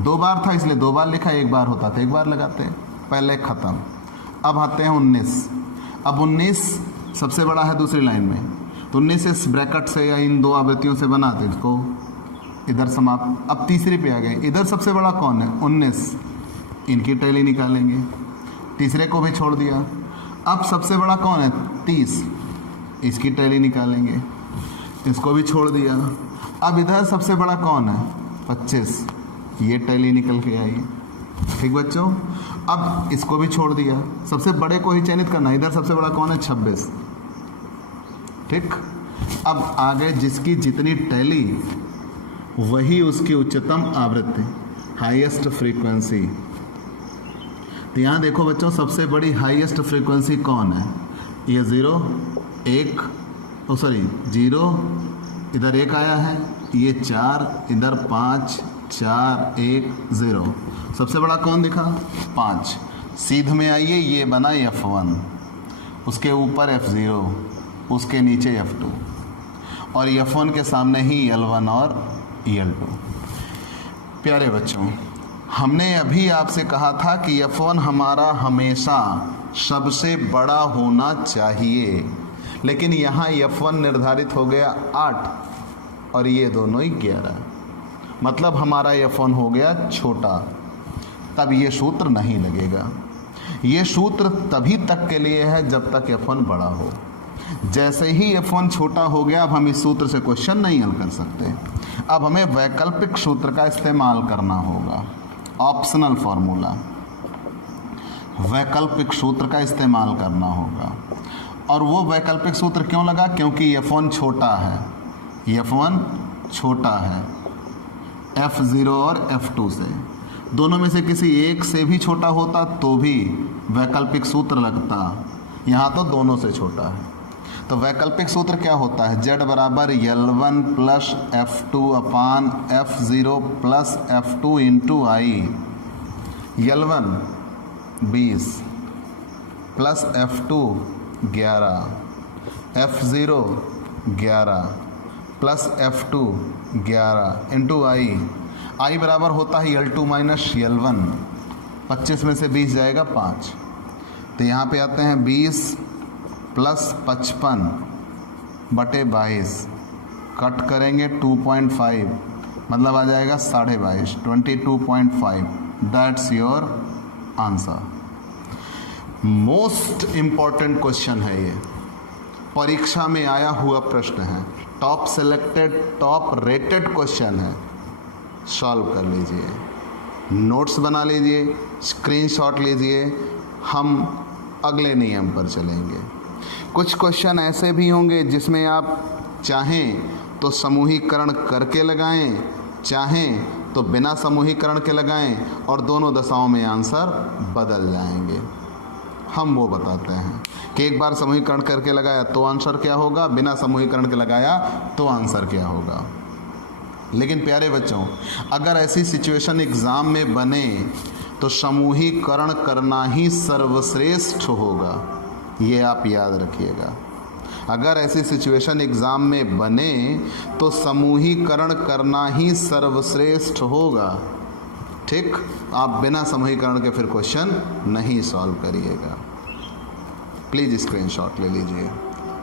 2 बार था इसलिए 2 बार लिखा, 1 बार होता तो 1 बार लगाते, पहले ख़त्म। अब आते हैं 19। अब 19 सबसे बड़ा है दूसरी लाइन में, तो 19 इस ब्रैकेट से या इन 2 आवृत्तियों से बनाते इसको, इधर समाप्त। अब तीसरी पे आ गए, इधर सबसे बड़ा कौन है, 19, इनकी टैली निकालेंगे। तीसरे को भी छोड़ दिया। अब सबसे बड़ा कौन है, 30, इसकी टैली निकालेंगे। इसको भी छोड़ दिया। अब इधर सबसे बड़ा कौन है, 25, ये टैली निकल के आई। ठीक बच्चों, अब इसको भी छोड़ दिया, सबसे बड़े को ही चयनित करना। इधर सबसे बड़ा कौन है, 26। ठीक, अब आगे जिसकी जितनी टैली वही उसकी उच्चतम आवृत्ति, हाईएस्ट फ्रीक्वेंसी। तो यहाँ देखो बच्चों, सबसे बड़ी हाईएस्ट फ्रीक्वेंसी कौन है, ये 0 1, ओ सॉरी 0, इधर 1 आया है, ये 4, इधर 5 4 1 0। सबसे बड़ा कौन दिखा, 5। सीध में आइए, ये बना F1, उसके ऊपर F0, उसके नीचे F2, और F1 के सामने ही L1 और L2। प्यारे बच्चों, हमने अभी आपसे कहा था कि F1 हमारा हमेशा सबसे बड़ा होना चाहिए, लेकिन यहाँ F1 निर्धारित हो गया 8 और ये दोनों ही 11, मतलब हमारा F1 हो गया छोटा। तब ये सूत्र नहीं लगेगा। ये सूत्र तभी तक के लिए है जब तक F1 बड़ा हो। जैसे ही F1 छोटा हो गया, अब हम इस सूत्र से क्वेश्चन नहीं हल कर सकते। अब हमें वैकल्पिक सूत्र का इस्तेमाल करना होगा, ऑप्शनल फॉर्मूला, वैकल्पिक सूत्र का इस्तेमाल करना होगा। और वो वैकल्पिक सूत्र क्यों लगा? क्योंकि F1 छोटा है, F1 छोटा है F0 और F2 से। दोनों में से किसी एक से भी छोटा होता तो भी वैकल्पिक सूत्र लगता, यहाँ तो दोनों से छोटा है। तो वैकल्पिक सूत्र क्या होता है? Z बराबर L1 plus F2 upon F0 plus F2 into I. L1 20 plus F2 11, F0 11 plus F2 11 into I बराबर होता है L2 माइनस L1। 25 में से 20 जाएगा 5, तो यहाँ पे आते हैं 20 प्लस 55 बटे 22, कट करेंगे 2.5, मतलब आ जाएगा 22.5, 22.5। That's your answer. Most important question है ये, परीक्षा में आया हुआ प्रश्न है, top selected, top rated question है। सॉल्व कर लीजिए, नोट्स बना लीजिए, स्क्रीनशॉट लीजिए। हम अगले नियम पर चलेंगे। कुछ क्वेश्चन ऐसे भी होंगे जिसमें आप चाहें तो समूहीकरण करके लगाएं, चाहें तो बिना समूहीकरण के लगाएं, और दोनों दशाओं में आंसर बदल जाएंगे। हम वो बताते हैं कि एक बार समूहीकरण करके लगाया तो आंसर क्या होगा, बिना समूहीकरण के लगाया तो आंसर क्या होगा। लेकिन प्यारे बच्चों, अगर ऐसी सिचुएशन एग्ज़ाम में बने तो समूहीकरण करना ही सर्वश्रेष्ठ होगा, ये आप याद रखिएगा। अगर ऐसी सिचुएशन एग्ज़ाम में बने तो समूहीकरण करना ही सर्वश्रेष्ठ होगा। ठीक, आप बिना समूहीकरण के फिर क्वेश्चन नहीं सॉल्व करिएगा। प्लीज़ स्क्रीनशॉट ले लीजिए,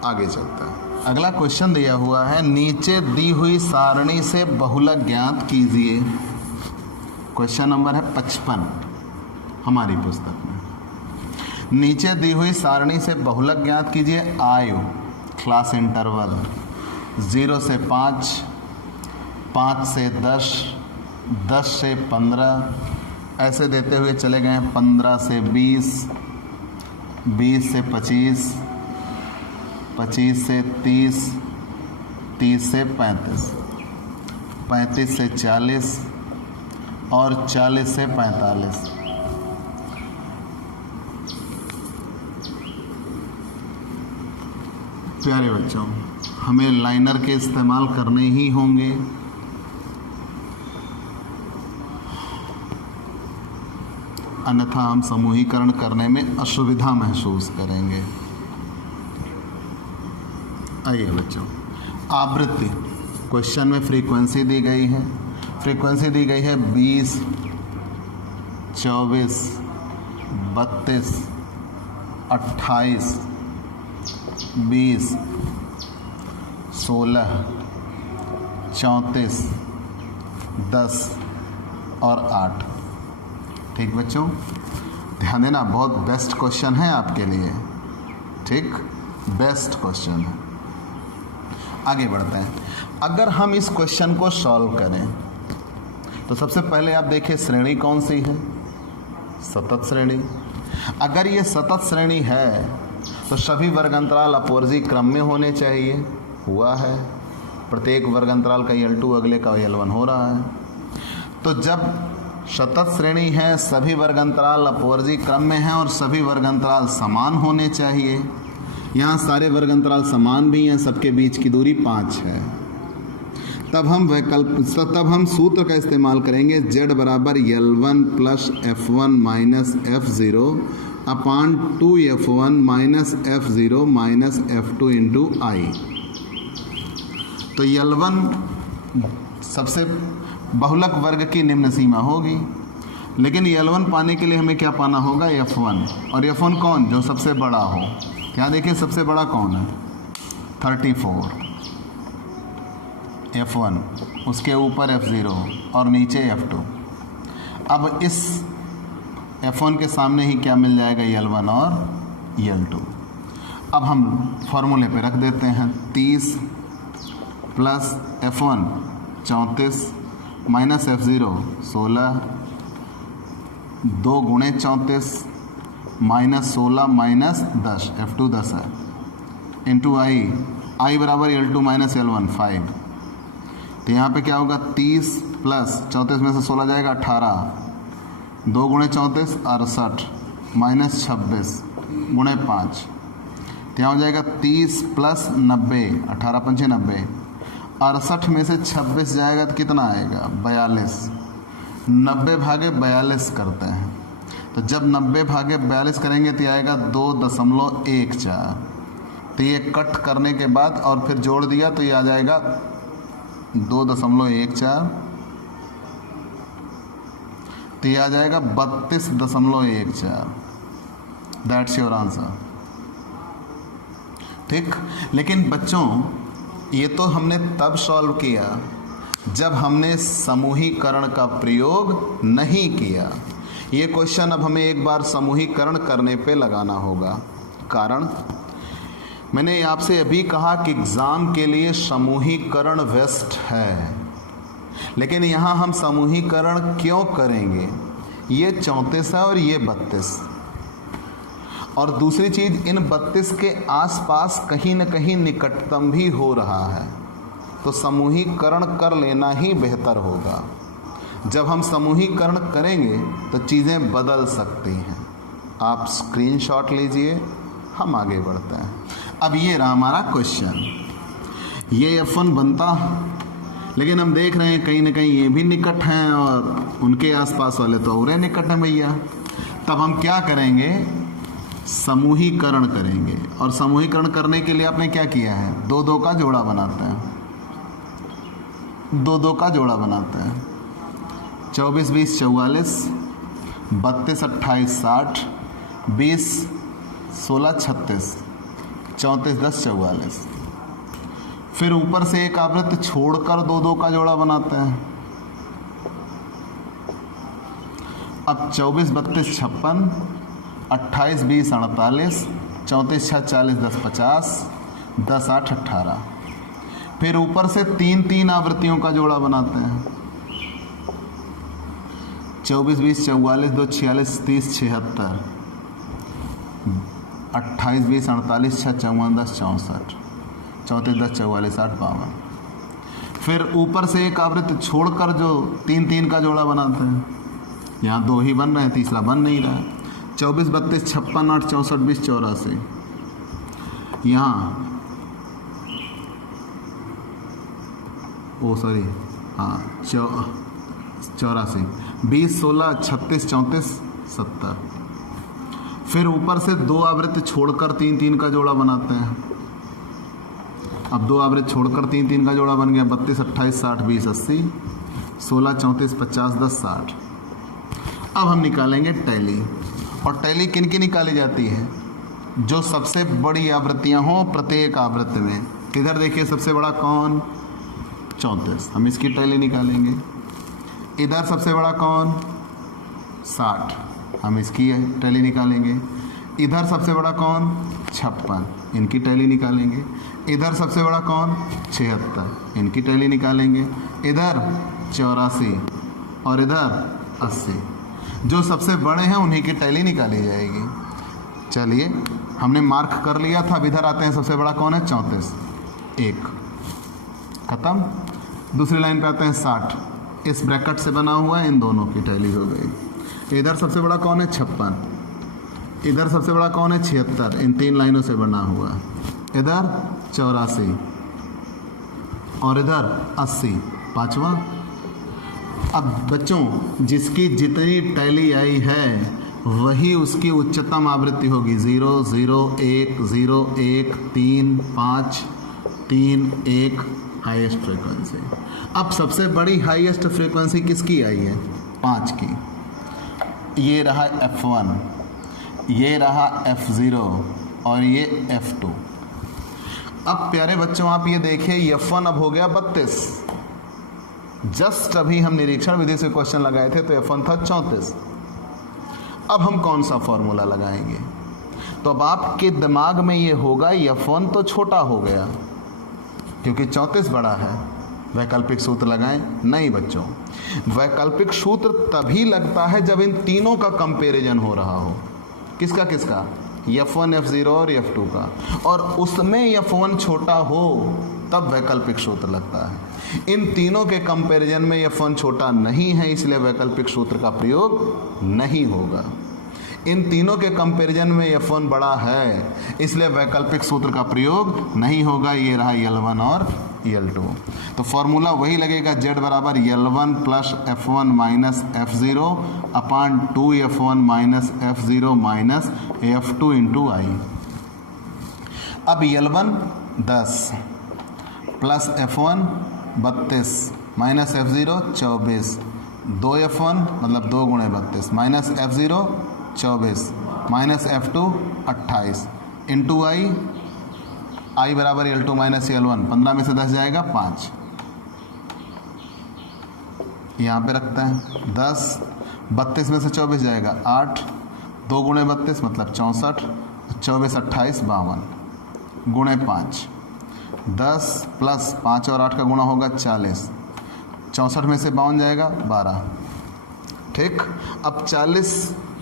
आगे चलता है। अगला क्वेश्चन दिया हुआ है, नीचे दी हुई सारणी से बहुलक ज्ञात कीजिए। क्वेश्चन नंबर है 55 हमारी पुस्तक में। नीचे दी हुई सारणी से बहुलक ज्ञात कीजिए। आयु, क्लास इंटरवल 0 से 5, 5 से 10, 10 से 15, ऐसे देते हुए चले गए। 15 से 20, 20 से 25, 25 से 30, 30 से 35, 35 से 40 और 40 से 45। प्यारे बच्चों, हमें लाइनर के इस्तेमाल करने ही होंगे। अन्यथा हम समूहीकरण करने में असुविधा महसूस करेंगे। आइए बच्चों, आवृत्ति, क्वेश्चन में फ्रीक्वेंसी दी गई है। फ्रीक्वेंसी दी गई है 20, 24, 32, 28, 20, 16, 34, 10 और 8। ठीक बच्चों, ध्यान देना, बहुत बेस्ट क्वेश्चन है आपके लिए। ठीक, बेस्ट क्वेश्चन है। आगे बढ़ते हैं। अगर हम इस क्वेश्चन को सॉल्व करें तो सबसे पहले आप देखिए श्रेणी कौन सी है, सतत श्रेणी। अगर ये सतत श्रेणी है तो सभी वर्ग अंतराल अपवर्जी क्रम में होने चाहिए, हुआ है। प्रत्येक वर्ग अंतराल का L2 अगले का L1 हो रहा है। तो जब सतत श्रेणी है, सभी वर्ग अंतराल अपवर्जी क्रम में हैं और सभी वर्ग अंतराल समान होने चाहिए। यहाँ सारे वर्ग अंतराल समान भी हैं, सबके बीच की दूरी 5 है। तब हम सूत्र का इस्तेमाल करेंगे। Z बराबर L1 plus F1 minus F0 upon 2F1 minus F0 minus F2 into I. तो L1 सबसे बहुलक वर्ग की निम्न सीमा होगी, लेकिन L1 पाने के लिए हमें क्या पाना होगा, F1। और F1 कौन, जो सबसे बड़ा हो। क्या देखिए सबसे बड़ा कौन है, 34, F1, उसके ऊपर F0 और नीचे F2। अब इस F1 के सामने ही क्या मिल जाएगा, L1 और L2। अब हम फॉर्मूले पे रख देते हैं। 30 प्लस F1 34 माइनस F0 16, 2 गुणे 34 माइनस 16 माइनस 10, F2 10 है, इंटू आई बराबर L2 माइनस L1 5। तो यहाँ पे क्या होगा, 30 प्लस 34 में से 16 जाएगा 18, 2 गुणे 34 68 माइनस 26 गुणे 5। तो यहाँ हो जाएगा 30 प्लस 90, 18 पंचे 90, 68 में से 26 जाएगा तो कितना आएगा, 42। 90 भागे 42 करते हैं, तो जब 90 भागे 42 करेंगे तो आएगा 2.14। तो ये कट करने के बाद और फिर जोड़ दिया तो ये आ जाएगा 2.14, तो ये आ जाएगा 32.14। That's your answer. ठीक, लेकिन बच्चों ये तो हमने तब सॉल्व किया जब हमने समूहीकरण का प्रयोग नहीं किया। ये क्वेश्चन अब हमें एक बार समूहीकरण करने पे लगाना होगा। कारण मैंने आपसे अभी कहा कि एग्ज़ाम के लिए समूहीकरण बेस्ट है, लेकिन यहाँ हम समूहीकरण क्यों करेंगे, ये 34 है और ये 32, और दूसरी चीज़ इन 32 के आसपास कहीं न कहीं निकटतम भी हो रहा है, तो समूहीकरण कर लेना ही बेहतर होगा। जब हम समूहीकरण करेंगे तो चीज़ें बदल सकती हैं। आप स्क्रीनशॉट लीजिए, हम आगे बढ़ते हैं। अब ये रहा हमारा क्वेश्चन, ये F1 बनता, लेकिन हम देख रहे हैं कहीं ना कहीं ये भी निकट हैं और उनके आसपास वाले तो और निकट हैं भैया। तब हम क्या करेंगे, समूहीकरण करेंगे, और समूहीकरण करने के लिए आपने क्या किया है, 2-2 का जोड़ा बनाते हैं, 2-2 का जोड़ा बनाते हैं। 24 20 44, 32 28 60, 20 16 36, 34 10 44। फिर ऊपर से एक आवृत्त छोड़कर 2-2 का जोड़ा बनाते हैं। अब 24 32 56, 28 20 48, 34 6 40 10 50, 10 8 18। फिर ऊपर से 3-3 आवृत्तियों का जोड़ा बनाते हैं। 24 20 44 2 46 30 76, 28 20 48 6 54 10 64, 34 10 44 8 52। फिर ऊपर से एक आवृत्त छोड़कर जो 3-3 का जोड़ा बनाते हैं, यहाँ 2 ही बन रहे हैं, तीसरा बन नहीं रहा है। 24 32 56 8 64 20 84, यहाँ हाँ 84, 20 16 36 34 70। फिर ऊपर से 2 आवृत्त छोड़कर 3-3 का जोड़ा बनाते हैं। अब 2 आवृत्त छोड़कर 3-3 का जोड़ा बन गया, 32 28 60 20 80, 16 34 50 10 60। अब हम निकालेंगे टैली, और टैली किन की निकाली जाती है, जो सबसे बड़ी आवृत्तियां हों प्रत्येक आवृत्ति में। इधर देखिए सबसे बड़ा कौन, 34, हम इसकी टैली निकालेंगे। इधर सबसे बड़ा कौन, 60, हम इसकी टैली निकालेंगे। इधर सबसे बड़ा कौन, 56, इनकी टैली निकालेंगे। इधर सबसे बड़ा कौन, 76, इनकी टैली निकालेंगे। इधर 84 और इधर 80, जो सबसे बड़े हैं उन्हीं की टैली निकाली जाएगी। चलिए हमने मार्क कर लिया था। अब इधर आते हैं, सबसे बड़ा कौन है, 34, 1 खत्म। दूसरी लाइन पे आते हैं 60, इस ब्रैकेट से बना हुआ है, इन दोनों की टैली हो गई। इधर सबसे बड़ा कौन है, 56, इधर सबसे बड़ा कौन है, 76, इन 3 लाइनों से बना हुआ है। इधर 84 और इधर 80, 5वां। अब बच्चों जिसकी जितनी टैली आई है वही उसकी उच्चतम आवृत्ति होगी। 0 0 1 0 1 3 5 3 1 हाईएस्ट फ्रीक्वेंसी। अब सबसे बड़ी हाईएस्ट फ्रीक्वेंसी किसकी आई है, 5 की। ये रहा F1, ये रहा F0 और ये F2। अब प्यारे बच्चों आप ये देखिए, F1 अब हो गया 32। जस्ट अभी हम निरीक्षण विधि से क्वेश्चन लगाए थे तो F1 था 34। अब हम कौन सा फॉर्मूला लगाएंगे? तो अब आपके दिमाग में ये होगा F1 तो छोटा हो गया क्योंकि 34 बड़ा है, वैकल्पिक सूत्र लगाएं? नहीं बच्चों, वैकल्पिक सूत्र तभी लगता है जब इन तीनों का कंपैरिजन हो रहा हो। किसका किसका? F1 F0 और F2 का, और उसमें F1 छोटा हो तब वैकल्पिक सूत्र लगता है। इन तीनों के कंपैरिजन में F1 छोटा नहीं है, इसलिए वैकल्पिक सूत्र का प्रयोग नहीं होगा। इन तीनों के कंपैरिजन में F1 बड़ा है, इसलिए वैकल्पिक सूत्र का प्रयोग नहीं होगा। ये रहा L1 और L2। तो फॉर्मूला वही लगेगा, Z बराबर L1 plus F1 minus F0 upon 2F1 minus F0 minus F2 into I। अब L1 10 plus F1 32 minus F0 24, 2F1 मतलब 2 गुणे 32 minus F0 24 minus F2 28 into I बराबर L2 माइनस L1। 15 में से 10 जाएगा 5, यहाँ पे रखते हैं 10, 32 में से 24 जाएगा 8, 2 गुणे 32 मतलब 64, 24 28 52 गुणे 5, 10 प्लस 5 और 8 का गुणा होगा 40, 64 में से 52 जाएगा 12। ठीक, अब 40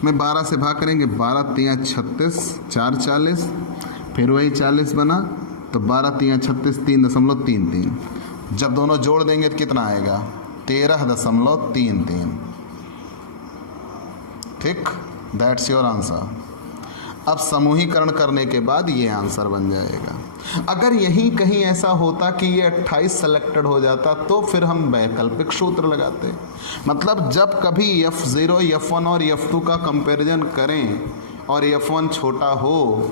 में 12 से भाग करेंगे, 12 3 36, 4 40, फिर वही 40 बना तो 12 3 36 3.33। जब दोनों जोड़ देंगे तो कितना आएगा? 13.33। ठीक, दैट्स योर आंसर। अब समूहीकरण करने के बाद ये आंसर बन जाएगा। अगर यहीं कहीं ऐसा होता कि ये 28 सेलेक्टेड हो जाता तो फिर हम वैकल्पिक सूत्र लगाते। मतलब जब कभी F0, F1 और F2 का कंपैरिजन करें और F1 छोटा हो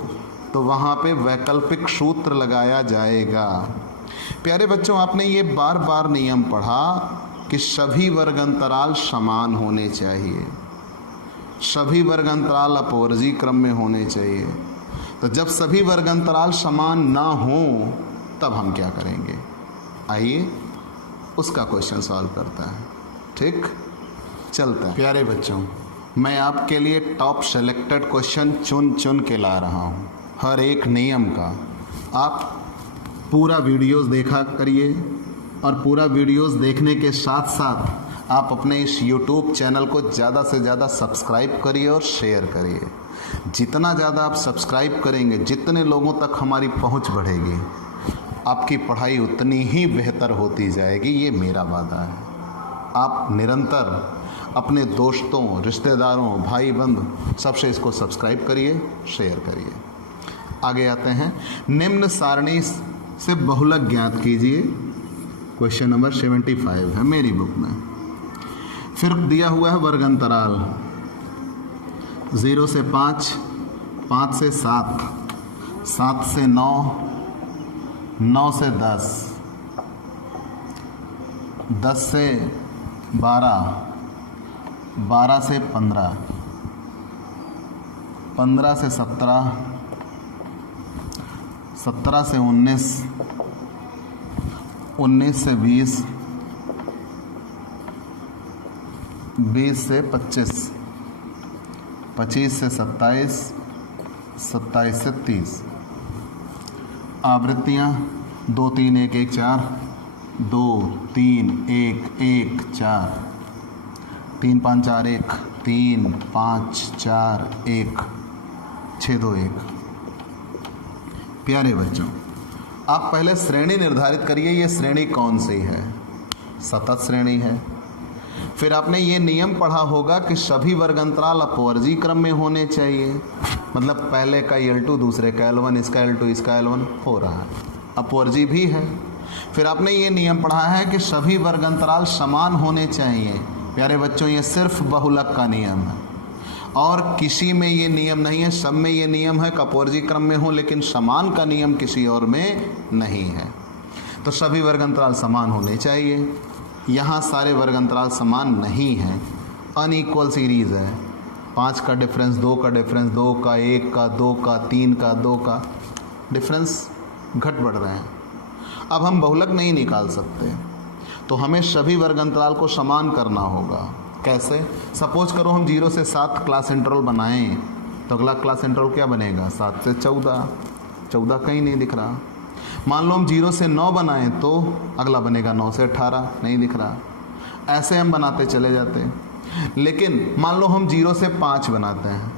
तो वहाँ पे वैकल्पिक सूत्र लगाया जाएगा। प्यारे बच्चों, आपने ये बार बार नियम पढ़ा कि सभी वर्ग अंतराल समान होने चाहिए, सभी वर्ग अंतराल अपवर्जी क्रम में होने चाहिए। तो जब सभी वर्ग अंतराल समान ना हो तब हम क्या करेंगे? आइए उसका क्वेश्चन सॉल्व करता है। ठीक, चलता है। प्यारे बच्चों, मैं आपके लिए टॉप सेलेक्टेड क्वेश्चन चुन चुन के ला रहा हूँ, हर एक नियम का। आप पूरा वीडियोस देखा करिए और पूरा वीडियोस देखने के साथ साथ आप अपने इस YouTube चैनल को ज़्यादा से ज़्यादा सब्सक्राइब करिए और शेयर करिए। जितना ज़्यादा आप सब्सक्राइब करेंगे, जितने लोगों तक हमारी पहुंच बढ़ेगी, आपकी पढ़ाई उतनी ही बेहतर होती जाएगी, ये मेरा वादा है। आप निरंतर अपने दोस्तों, रिश्तेदारों, भाई बंधु सबसे इसको सब्सक्राइब करिए, शेयर करिए। आगे आते हैं। निम्न सारणी से बहुलक ज्ञात कीजिए। क्वेश्चन नंबर 75 है मेरी बुक में। फिर दिया हुआ है वर्ग अंतराल 0 से 5, 5 से 7, 7 से 9, 9 से 10, 10 से 12, 12 से 15, 15 से 17, 17 से 19, 19 से 20, 20 से 25, 25 से 27, 27 से 30। आवृत्तियाँ 2 3 1 1 4, 2 3 1 1 4, 3 5 4 1, 3 5 4 1, 6 2 1। प्यारे बच्चों, आप पहले श्रेणी निर्धारित करिए, ये श्रेणी कौन सी है? सतत श्रेणी है। फिर आपने ये नियम पढ़ा होगा कि सभी वर्ग अंतराल अपवर्जी क्रम में होने चाहिए। मतलब पहले का L2, दूसरे का L1, इसका L2, इसका L1 हो रहा है, अपवर्जी भी है। फिर आपने ये नियम पढ़ा है कि सभी वर्ग अंतराल समान होने चाहिए। प्यारे बच्चों, ये सिर्फ बहुलक का नियम है और किसी में ये नियम नहीं है। सब में ये नियम है कि अपवर्जी क्रम में हो, लेकिन समान का नियम किसी और में नहीं है। तो सभी वर्ग अंतराल समान होने चाहिए। यहाँ सारे वर्ग अंतराल समान नहीं हैं, अनइक्वल सीरीज़ है। 5 का डिफरेंस, 2 का डिफरेंस, 2 का, 1 का, 2 का, 3 का, 2 का डिफरेंस घट बढ़ रहे हैं। अब हम बहुलक नहीं निकाल सकते, तो हमें सभी वर्ग अंतराल को समान करना होगा। कैसे? सपोज करो हम 0 से 7 क्लास इंटरवल बनाएं तो अगला क्लास इंटरवल क्या बनेगा? 7 से 14, 14 कहीं नहीं दिख रहा। मान लो हम 0 से 9 बनाएं तो अगला बनेगा 9 से 18, नहीं दिख रहा। ऐसे हम बनाते चले जाते हैं। लेकिन मान लो हम 0 से 5 बनाते हैं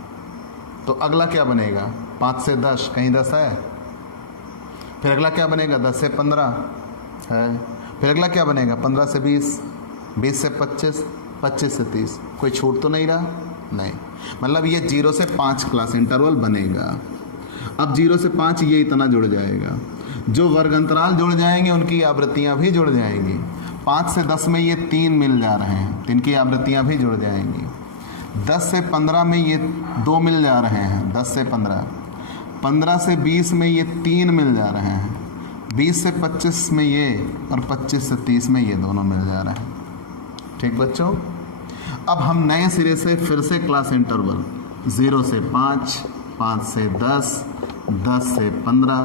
तो अगला क्या बनेगा? 5 से 10, कहीं 10 है? फिर अगला क्या बनेगा? 10 से 15 है। फिर अगला क्या बनेगा? 15 से 20, 20 से 25, 25 से 30। कोई छूट तो नहीं रहा? नहीं। मतलब ये 0 से 5 क्लास इंटरवल बनेगा। अब 0 से 5 ये इतना जुड़ जाएगा। जो वर्ग अंतराल जुड़ जाएंगे उनकी आवृत्तियाँ भी जुड़ जाएंगी। 5 से 10 में ये 3 मिल जा रहे हैं तो इनकी आवृत्तियाँ भी जुड़ जाएंगी। 10 से 15 में ये 2 मिल जा रहे हैं, 10 से 15। 15 से 20 में ये 3 मिल जा रहे हैं। 20 से 25 में ये और 25 से 30 में ये दोनों मिल जा रहे हैं। ठीक बच्चों, अब हम नए सिरे से फिर से क्लास इंटरवल 0 से 5, 5 से 10, 10 से 15,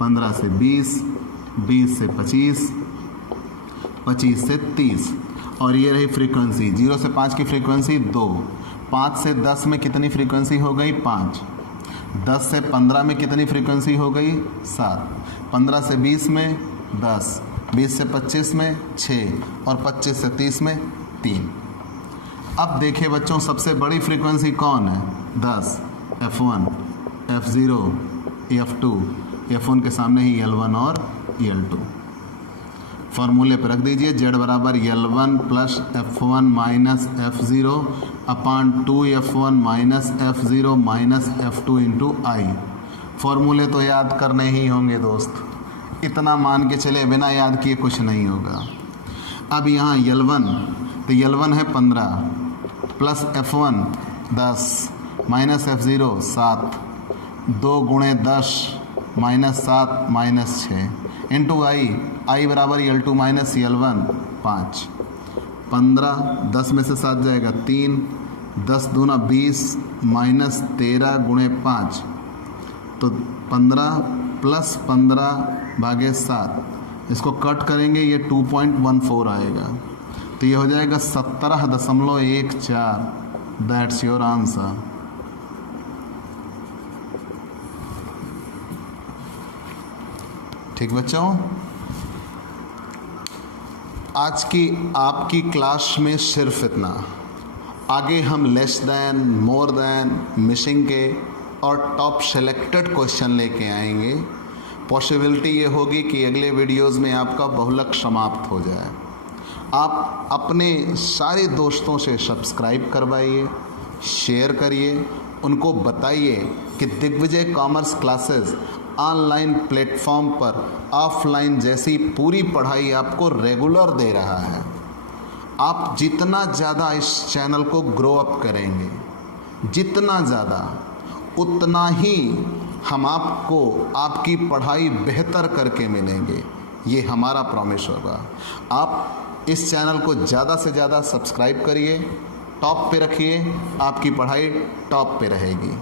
15 से 20, 20 से 25, 25 से 30 और ये रही फ्रीक्वेंसी। 0 से 5 की फ्रीक्वेंसी 2। 5 से 10 में कितनी फ्रीक्वेंसी हो गई? 5। 10 से 15 में कितनी फ्रीक्वेंसी हो गई? 7। 15 से 20 में 10, 20 से 25 में 6 और 25 से 30 में 3। अब देखिए बच्चों, सबसे बड़ी फ्रीक्वेंसी कौन है? 10। F1, F0, F2, F1 के सामने ही L1 और L2। फॉर्मूले पर रख दीजिए Z बराबर L1 plus F1 minus F0 upon 2F1 minus F0 minus F2 into I। फॉर्मूले तो याद करने ही होंगे दोस्त, इतना मान के चले, बिना याद किए कुछ नहीं होगा। अब यहाँ L1 तो L1 है 15 प्लस F1 10 माइनस F0 7, 2 गुणे 10 माइनस 7 माइनस 6 इंटू I बराबर L2 माइनस L1 5। 15 10 में से 7 जाएगा 3, 10 दूना 20 माइनस 13 गुणे 5 तो 15 प्लस 15 भागे 7। इसको कट करेंगे ये 2.14 आएगा तो ये हो जाएगा 17.14। That's your answer. ठीक बच्चों, आज की आपकी क्लास में सिर्फ इतना। आगे हम less than, more than, missing के और टॉप सेलेक्टेड क्वेश्चन लेके आएंगे। पॉसिबिलिटी ये होगी कि अगले वीडियोस में आपका बहुलक समाप्त हो जाए। आप अपने सारे दोस्तों से सब्सक्राइब करवाइए, शेयर करिए, उनको बताइए कि Digvijay commerce classes online platform पर ऑफलाइन जैसी पूरी पढ़ाई आपको रेगुलर दे रहा है। आप जितना ज़्यादा इस चैनल को ग्रो अप करेंगे, जितना ज़्यादा, उतना ही हम आपको आपकी पढ़ाई बेहतर करके मिलेंगे। ये हमारा प्रॉमिस होगा। आप इस चैनल को ज़्यादा से ज़्यादा सब्सक्राइब करिए, टॉप पे रखिए, आपकी पढ़ाई टॉप पे रहेगी।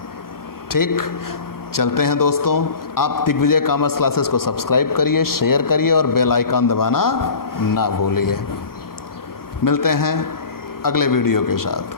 ठीक, चलते हैं दोस्तों। आप दिग्विजय कॉमर्स क्लासेस को सब्सक्राइब करिए, शेयर करिए और बेल आइकन दबाना ना भूलिए। मिलते हैं अगले वीडियो के साथ।